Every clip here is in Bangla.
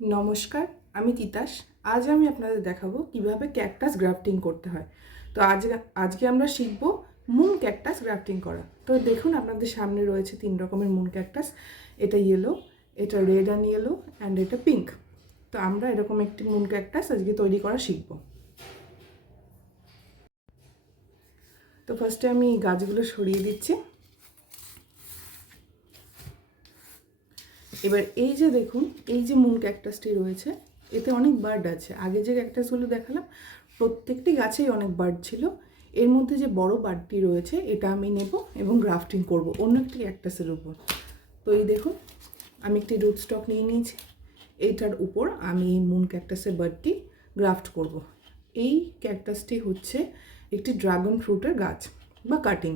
নমস্কার, আমি তিতাস। আজ আমি আপনাদের দেখাবো কিভাবে ক্যাকটাস গ্রাফটিং করতে হয়। তো আজকে আমরা শিখব মুন ক্যাকটাস গ্রাফটিং করা। তো দেখুন, আপনাদের সামনে রয়েছে 3 রকমের মুন ক্যাকটাস। এটা ইয়েলো, এটা রেড অ্যান্ড ইয়েলো অ্যান্ড এটা পিঙ্ক। তো আমরা এরকম একটি মুন ক্যাকটাস আজকে তৈরি করা শিখব। তো ফার্স্টে আমি গাছগুলো সরিয়ে দিচ্ছি। এবার এই যে দেখুন, এই যে মুন ক্যাকটাসটি রয়েছে, এতে অনেক বার্ড আছে। আগে যে ক্যাকটাসগুলো দেখালাম প্রত্যেকটি গাছেই অনেক বার্ড ছিল। এর মধ্যে যে বড় বার্ডটি রয়েছে এটা আমি নেব এবং গ্রাফটিং করব অন্য একটি ক্যাকটাসের উপর। তো এই দেখুন, আমি একটি রুট স্টক নিয়ে নিয়েছি। এইটার উপর আমি এই মুন ক্যাকটাসের বার্ডটি গ্রাফট করব। এই ক্যাকটাসটি হচ্ছে একটি ড্রাগন ফ্রুটের গাছ বা কাটিং,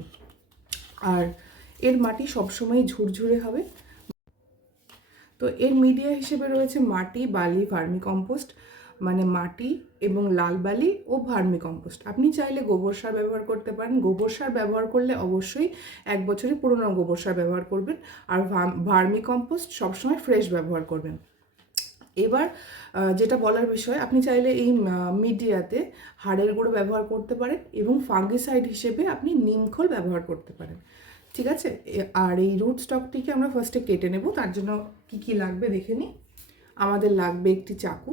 আর এর মাটি সবসময় ঝুরঝুরে হবে। তো এর মিডিয়া হিসেবে রয়েছে মাটি, বালি, ভার্মি কম্পোস্ট, মানে মাটি এবং লাল বালি ও ভার্মি কম্পোস্ট। আপনি চাইলে গোবর সার ব্যবহার করতে পারেন। গোবর সার ব্যবহার করলে অবশ্যই 1 বছরের পুরনো গোবর সার ব্যবহার করবেন, আর ভার্মি কম্পোস্ট সবসময় ফ্রেশ ব্যবহার করবেন। এবার যেটা বলার বিষয়, আপনি চাইলে এই মিডিয়াতে হাড়ের গুঁড়ো ব্যবহার করতে পারেন এবং ফাঙ্গিসাইড হিসেবে আপনি নিমখোল ব্যবহার করতে পারেন। ঠিক আছে। আর এই রুট স্টকটিকে আমরা ফার্স্টে কেটে নেব। তার জন্য কি কি লাগবে দেখে নিই। আমাদের লাগবে একটি চাকু,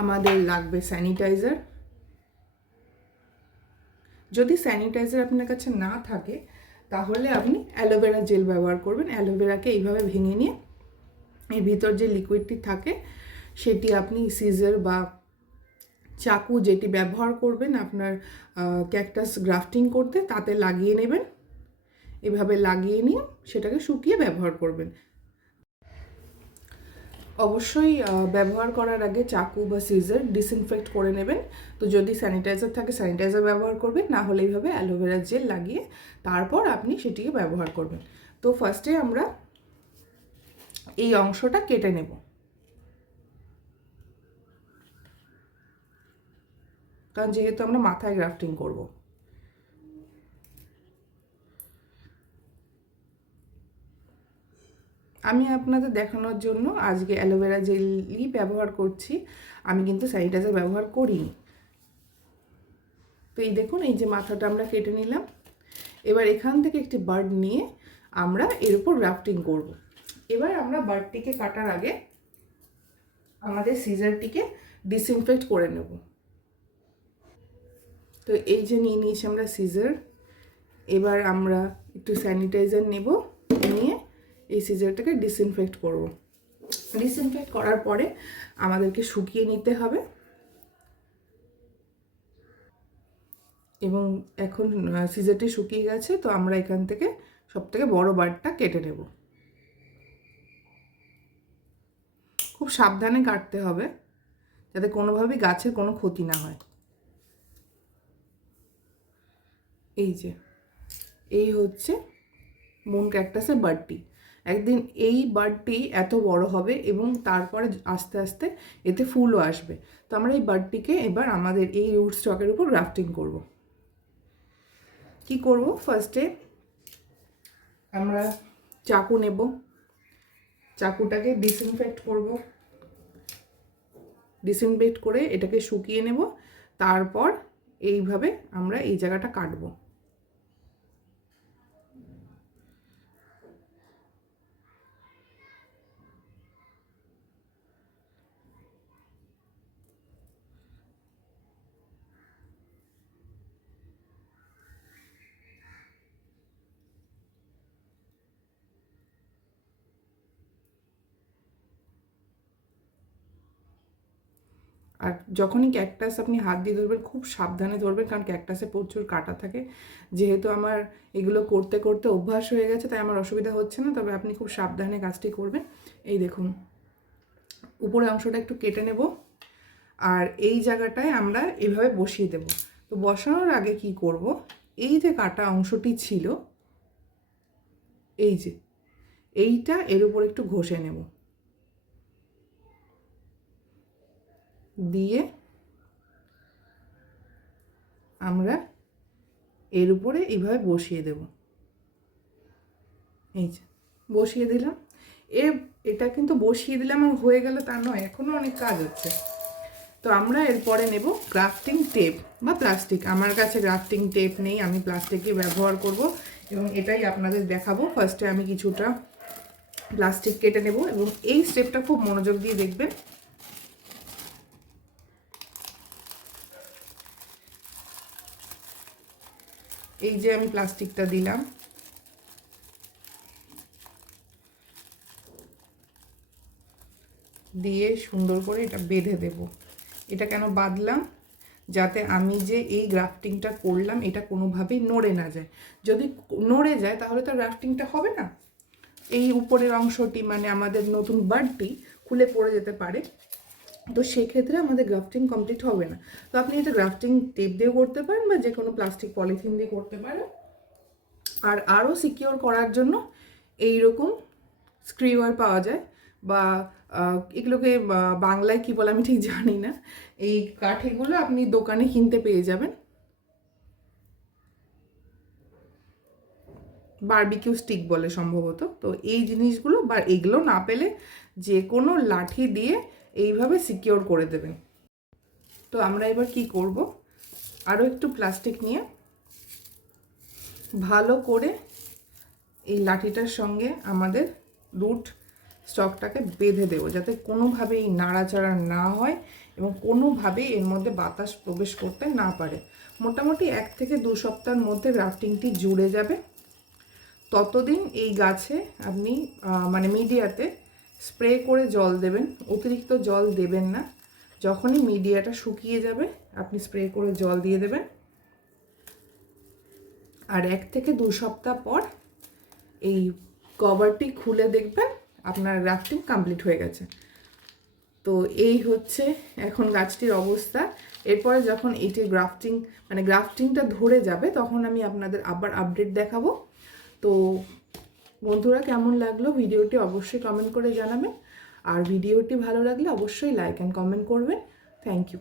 আমাদের লাগবে স্যানিটাইজার। যদি স্যানিটাইজার আপনার কাছে না থাকে তাহলে আপনি অ্যালোভেরা জেল ব্যবহার করবেন। অ্যালোভেরাকে এইভাবে ভেঙে নিয়ে এর ভিতর যে লিকুইডটি থাকে সেটি আপনি সিজার বা চাকু যেটি ব্যবহার করবেন আপনার ক্যাকটাস গ্রাফটিং করতে তাতে লাগিয়ে নেবেন। এভাবে লাগিয়ে নিয়ে সেটাকে শুকিয়ে ব্যবহার করবেন। অবশ্যই ব্যবহার করার আগে চাকু বা সিজার ডিসইনফেক্ট করে নেবেন। তো যদি স্যানিটাইজার থাকে স্যানিটাইজার ব্যবহার করবেন, না হলে এইভাবে অ্যালোভেরা জেল লাগিয়ে তারপর আপনি সেটিকে ব্যবহার করবেন। তো ফার্স্টে আমরা এই অংশটা কেটে নেব, কারণ যেহেতু আমরা মাথায় গ্রাফটিং করব। আমি আপনাদের দেখানোর জন্য আজকে অ্যালোভেরা জেলই ব্যবহার করছি, আমি কিন্তু স্যানিটাইজার ব্যবহার করিনি। তো এই দেখুন, এই যে মাথাটা আমরা কেটে নিলাম। এবার এখান থেকে একটি বার্ড নিয়ে আমরা এর উপর গ্রাফটিং করব। এবার আমরা বার্ডটিকে কাটার আগে আমাদের সিজারটিকে ডিসইনফেক্ট করে নেব। তো এই যে নিয়ে নিয়েছি আমরা সিজার। এবার আমরা একটু স্যানিটাইজার নেব, নিয়ে এই সিজারটাকে ডিসইনফেক্ট করব। ডিসইনফেক্ট করার পরে আমাদেরকে শুকিয়ে নিতে হবে। এবং এখন সিজারটি শুকিয়ে গেছে, তো আমরা এখান থেকে সবথেকে বড় বার্ডটা কেটে নেব। খুব সাবধানে কাটতে হবে যাতে কোনোভাবেই গাছের কোনো ক্ষতি না হয়। এই যে এই হচ্ছে মুন ক্যাকটাসের বার্ডটি। একদিন এই বার্ডটি এত বড় হবে এবং তারপরে আস্তে আস্তে এতে ফুলও আসবে। তো আমরা এই বার্ডটিকে এবার আমাদের এই রুট স্টকের উপর গ্রাফটিং করব। কি করব, ফার্স্টে আমরা চাকু নেব, চাকুটাকে ডিসইনফেক্ট করব। ডিসইনফেক্ট করে এটাকে শুকিয়ে নেব। তারপর এইভাবে আমরা এই জায়গাটা কাটবো। আর যখনই ক্যাকটাস আপনি হাত দিয়ে ধরবেন খুব সাবধানে ধরবেন, কারণ ক্যাকটাসে প্রচুর কাঁটা থাকে। যেহেতু আমার এগুলো করতে করতে অভ্যাস হয়ে গেছে তাই আমার অসুবিধা হচ্ছে না, তবে আপনি খুব সাবধানে কাজটি করবেন। এই দেখুন, উপরের অংশটা একটু কেটে নেব, আর এই জায়গাটায় আমরা এভাবে বসিয়ে দেব। তো বসানোর আগে কি করব, এই যে কাটা অংশটি ছিল এই যে এইটা এর উপর একটু ঘষে নেব, দিয়ে আমরা এর উপরে এইভাবে বসিয়ে দেব। এই যে বসিয়ে দিলাম। এটা কিন্তু বসিয়ে দিলাম আর হয়ে গেল তা নয়, এখনও অনেক কাজ হচ্ছে। তো আমরা এরপরে নেব গ্রাফটিং টেপ বা প্লাস্টিক। আমার কাছে গ্রাফটিং টেপ নেই, আমি প্লাস্টিকই ব্যবহার করব এবং এটাই আপনাদের দেখাবো। ফার্স্টে আমি কিছুটা প্লাস্টিক কেটে নেব এবং এই স্টেপটা খুব মনোযোগ দিয়ে দেখবেন। এই যে আমি প্লাস্টিকটা দিলাম, দিয়ে সুন্দর করে এটা বেঁধে দেব। এটা কেন বাঁধলাম? যাতে আমি যে এই গ্রাফটিংটা করলাম এটা কোনোভাবেই নড়ে না যায়। যদি নড়ে যায় তাহলে তো গ্রাফটিংটা হবে না। এই উপরের অংশটি মানে আমাদের নতুন বার্ডটি খুলে পড়ে যেতে পারে, তো সেক্ষেত্রে আমাদের গ্রাফটিং কমপ্লিট হবে না। তো আপনি এটা গ্রাফটিং টেপ দিয়ে করতে পারেন বা যে কোনো প্লাস্টিক পলিথিন দিয়ে করতে পারেন। আর আরও সিকিওর করার জন্য এই রকম স্ক্রিওয়ার পাওয়া যায়, বা এগুলোকে বাংলায় কী বলে আমি ঠিক জানি না। এই কাঠিগুলো আপনি দোকানে কিনতে পেয়ে যাবেন, বারবিকিউ স্টিক বলে সম্ভবত। তো এই জিনিসগুলো বা এগুলো না পেলে যে কোনো লাঠি দিয়ে এইভাবে সিকিওর করে দেবেন। তো আমরা এবার কি করব, আরও একটু প্লাস্টিক নিয়ে ভালো করে এই লাঠিটার সঙ্গে আমাদের রুট স্টকটাকে বেঁধে দেবো, যাতে কোনোভাবেই নাড়াচাড়া না হয় এবং কোনোভাবেই এর মধ্যে বাতাস প্রবেশ করতে না পারে। মোটামুটি 1 থেকে 2 সপ্তাহের মধ্যে গ্রাফটিংটি জুড়ে যাবে। ততদিন এই গাছে আপনি মানে মিডিয়াতে স্প্রে করে জল দেবেন, অতিরিক্ত জল দেবেন না। যখনই মিডিয়াটা শুকিয়ে যাবে আপনি স্প্রে করে জল দিয়ে দেবেন, আর 1 থেকে 2 সপ্তাহ পর এই কভারটি খুলে দেখবেন আপনার গ্রাফটিং কমপ্লিট হয়ে গেছে। তো এই হচ্ছে এখন গাছটির অবস্থা। এরপরে যখন এটি গ্রাফটিংটা ধরে যাবে তখন আমি আপনাদের আবার আপডেট দেখাবো। তো বন্ধুরা, কেমন লাগলো ভিডিওটি অবশ্যই কমেন্ট করে জানাবেন, আর ভিডিওটি ভালো লাগলে অবশ্যই লাইক অ্যান্ড কমেন্ট করবেন। Thank you.